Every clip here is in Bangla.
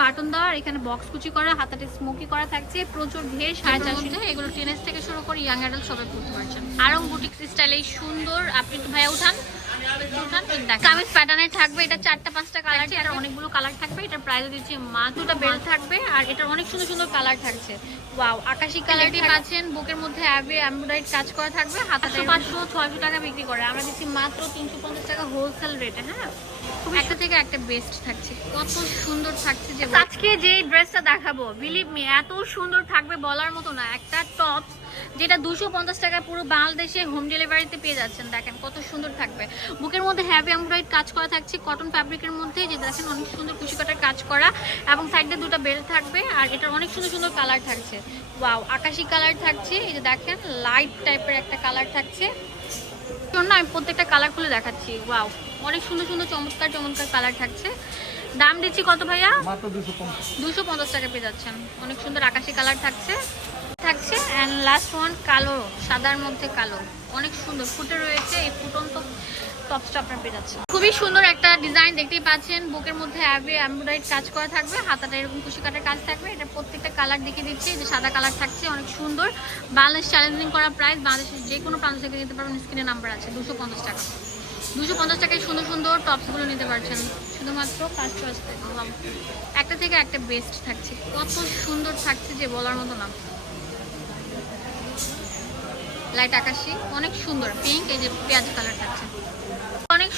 বাটন দেওয়া আর এখানে বক্স কুচি করা হাতাতে স্মোকি করা থাকছে। প্রচুর ঘের সাড়ে চারশো। এগুলো টেনিস থেকে শুরু করে ইয়াং অ্যাডাল্ট সবাই পড়তে পারছেন। আরং বুটিক স্টাইলে সুন্দর আপনি ভাইয়া উঠান। এই। কামিজ প্যাটার্নে থাকবে এটা চারটা পাঁচটা কালার আছে এটা অনেকগুলো কালার থাকবে এটা প্রাইস দিচ্ছি বেল্ট থাকবে আর এটার অনেক সুন্দর সুন্দর কালার থাকছে। ওয়াও আকাশি কালারটি পাচ্ছেন বুকের মধ্যে অ্যাবে এমব্রয়ডারি কাজ করা থাকবে পাঁচশো ছয়শো টাকা বিক্রি করে। আমরা দিচ্ছি মাত্র তিনশো পঞ্চাশ টাকা হোলসেল রেটে হ্যাঁ? একটা থেকে একটা বেস্ট থাকছে। কত সুন্দর থাকছে যে আজকে যে ড্রেসটা দেখাবো বিলিভ মি এত সুন্দর থাকবে বলার মতো না। একটা টপ যেটা দুশো পঞ্চাশ টাকা পুরো বাংলাদেশে হোম ডেলিভারিতে পেয়ে যাচ্ছেন। দেখেন কত সুন্দর থাকবে। বুকের মধ্যে হ্যাভি এমব্রয়েড কাজ করা থাকছে কটন ফ্যাব্রিকের মধ্যে যে দেখেন অনেক সুন্দর কুচি কাটার কাজ করা এবং সাইডে দুটো বেল্ট থাকবে আর এটার অনেক সুন্দর সুন্দর কালার থাকছে। ওয়াও আকাশি কালার থাকছে এই যে দেখেন লাইট টাইপের একটা কালার থাকছে। জন্য আমি প্রত্যেকটা কালার খুলে দেখাচ্ছি। ওয়াও অনেক সুন্দর সুন্দর চমৎকার চমৎকার কালার থাকছে। দাম দিচ্ছি কত ভাইয়া? দুশো পঞ্চাশ। টাকা পেয়ে যাচ্ছেন। অনেক সুন্দর আকাশি কালার থাকছে। থাকছে অ্যান্ড লাস্ট ওয়ান কালো সাদার মধ্যে কালো। অনেক সুন্দর ফুটে রয়েছে এই ফুটন্ত টপসটা আপনার পেয়ে যাচ্ছে খুবই সুন্দর একটা ডিজাইন দেখতেই পাচ্ছেন। বুকের মধ্যে অ্যাভে এমব্রয়ডারি কাজ করা থাকবে হাতাটা এরকম কুশি কাটার কাজ থাকবে। এটা প্রত্যেকটা কালার দেখিয়ে দিচ্ছি যে সাদা কালার থাকছে অনেক সুন্দর। বাংলাদেশ চ্যালেঞ্জিং করা প্রাইস বাংলাদেশের যে কোনো প্রান্ত থেকে নিতে পারবেন স্ক্রিনে নাম্বার আছে দুশো পঞ্চাশ টাকা। দুশো পঞ্চাশ টাকায় সুন্দর সুন্দর টপসগুলো নিতে পারছেন। শুধুমাত্র পাঁচ চয়েস থেকে একটা থেকে একটা বেস্ট থাকছে। কত সুন্দর থাকছে যে বলার মতো না। লাইট আকাশি, অনেক সুন্দর। পিঙ্ক এই যে পেঁয়াজ কালার থাকছে।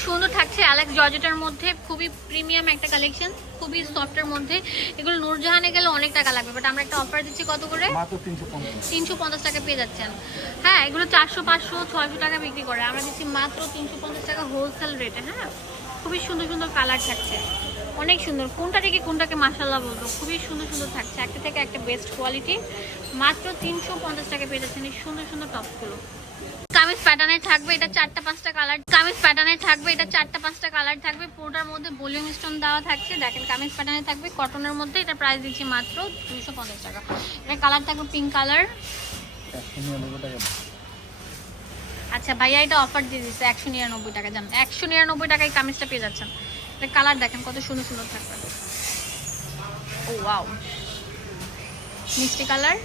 সুন্দর থাকছে। অ্যালেক্স জর্জেটার মধ্যে খুবই প্রিমিয়াম একটা কালেকশন খুবই সফটের মধ্যে। এগুলো নূরজাহানে গেলে অনেক টাকা লাগবে বাট আমরা একটা অফার দিচ্ছি কত করে? তিনশো পঞ্চাশ। টাকা পেয়ে যাচ্ছেন। হ্যাঁ এগুলো চারশো পাঁচশো ছয়শো টাকা বিক্রি করে। আমরা দিচ্ছি মাত্র তিনশো পঞ্চাশ টাকা হোলসেল রেটে হ্যাঁ? খুবই সুন্দর সুন্দর কালার থাকছে। অনেক সুন্দর। কোনটা থেকে কোনটাকে মাসাল্লাহ বলব? খুবই সুন্দর সুন্দর থাকছে। একটা থেকে একটা বেস্ট কোয়ালিটি মাত্র তিনশো পঞ্চাশ টাকা পেয়ে যাচ্ছেন এই সুন্দর সুন্দর টপগুলো কামিজ প্যাটার্নে থাকবে, এটা চারটা, পাঁচটা কালার কামিজ প্যাটার্নে থাকবে, এটা চারটা, পাঁচটা কালার থাকবে। পুরোটার মধ্যে ভলিউম স্টোন দেওয়া থাকছে। দেখেন, কামিজ প্যাটার্নে থাকবে। কটনের মধ্যে এটা প্রাইস দিচ্ছি মাত্র দুশো পঞ্চাশ টাকা। এটা কালার থাকবে পিঙ্ক কালার আচ্ছা ভাইয়া এটা অফার দিয়ে দিচ্ছে একশো নিরানব্বই টাকা। জান, একশো নিরানব্বই টাকায় কামিজটা পেয়ে যাচ্ছেন। এটা কালার দেখেন, কত সুন্দর সুন্দর থাকবে। ও ওয়াও মিষ্টি কালার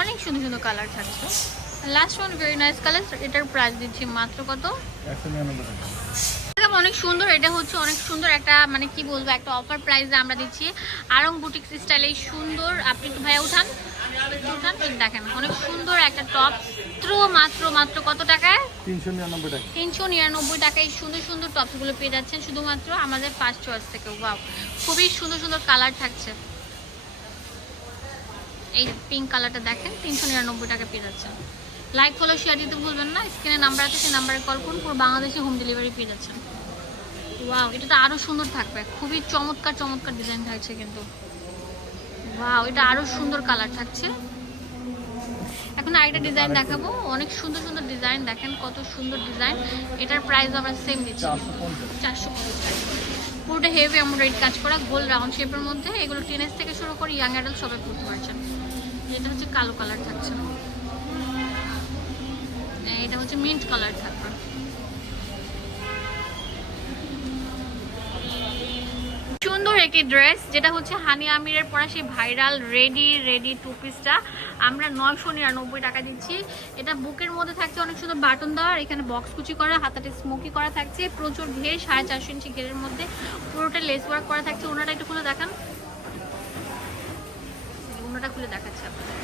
অনেক সুন্দর সুন্দর কালার থাকছে। Last one very nice colour এটার প্রাইস দিচ্ছি মাত্র কত? অনেক সুন্দর। এটা হচ্ছে অনেক সুন্দর একটা মানে কি বলব, একটা অফার প্রাইসে আমরা দিচ্ছি। আরং বুটিক স্টাইলে সুন্দর। আপনি একটু ভাইয়া উঠান। উঠান দেখেন, অনেক সুন্দর একটা টপ মাত্র মাত্র কত টাকায়? তিনশো নিরানব্বই টাকা তিনশো নিরানব্বই টাকায় এই সুন্দর সুন্দর টপসগুলো পেয়ে যাচ্ছেন। শুধুমাত্র আমাদের ফার্স্ট চয়েস থেকে। ওয়াও খুবই সুন্দর সুন্দর কালার থাকছে। এই পিঙ্ক কালারটা দেখেন, তিনশো নিরানব্বই টাকা পেয়ে যাচ্ছেন। লাইক ফলো শেয়ার দিতে ভুলবেন না। স্ক্রিনে নাম্বার আছে সেই নাম্বারে কল করুন। পুরো বাংলাদেশে হোম ডেলিভারি পেয়ে যাচ্ছেন। ওয়াও এটা তো আরও সুন্দর থাকবে। খুবই চমৎকার চমৎকার ডিজাইন থাকছে কিন্তু। ওয়াও এটা আরও সুন্দর কালার থাকছে। এখন আরেকটা ডিজাইন দেখাবো। অনেক সুন্দর সুন্দর ডিজাইন দেখেন কত সুন্দর ডিজাইন এটার প্রাইস আমরা সেম দিচ্ছি। চারশো পঞ্চাশ। পুরোটা হেভি এমব্রয়েড কাজ করা গোল রাউন্ড শেপের মধ্যে। এগুলো টেনেস থেকে শুরু করে ইয়াং অ্যাডাল্ট সবাই পড়তে পারছেন। এটা হচ্ছে কালো কালার থাকছে। এটা হচ্ছে মিন্ট কালার থাকবে। সুন্দর একটি ড্রেস যেটা হচ্ছে হানি আমিরের পরা সেই ভাইরাল রেডি রেডি টু। পিসটা আমরা নয়শো নিরানব্বই টাকা দিচ্ছি। এটা বুকের মধ্যে থাকছে অনেক সুন্দর বাটন দেওয়া, আর এখানে বক্স কুচি করা হাতাতে স্মোকি করা থাকছে। প্রচুর ঘের, সাড়ে চারশো ইঞ্চি ঘেরের মধ্যে। পুরোটা লেস ওয়ার্ক করা থাকছে। ওনাটা একটু খুলে দেখান। ওনাটা খুলে দেখাচ্ছে আপনাদের।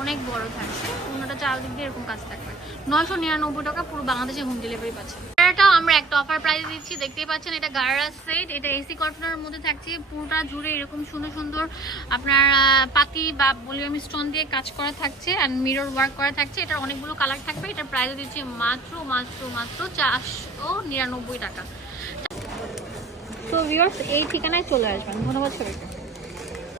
অনেক বড় থাকছে অন্যটা চারদিক দিয়ে এরকম কাজ থাকবে। নয়শো নিরানব্বই টাকা পুরো বাংলাদেশে হোম ডেলিভারি পাচ্ছে। এটাও আমরা একটা অফার প্রাইস দিচ্ছি, দেখতেই পাচ্ছেন এটা গার্রা সেট এটা এসি কটনের মধ্যে থাকছে, পুরোটা জুড়ে এরকম সুন্দর সুন্দর আপনার পাতি বা ভলিউম স্টোন দিয়ে কাজ করা থাকছে অ্যান্ড মিরর ওয়ার্ক করা থাকছে। এটার অনেকগুলো কালার থাকবে, এটার প্রাইস দিচ্ছি মাত্র মাত্র মাত্র চারশো নিরানব্বই টাকা। তো ভিউয়ার্স এই ঠিকানায় চলে আসবেন, ধন্যবাদ সবাইকে।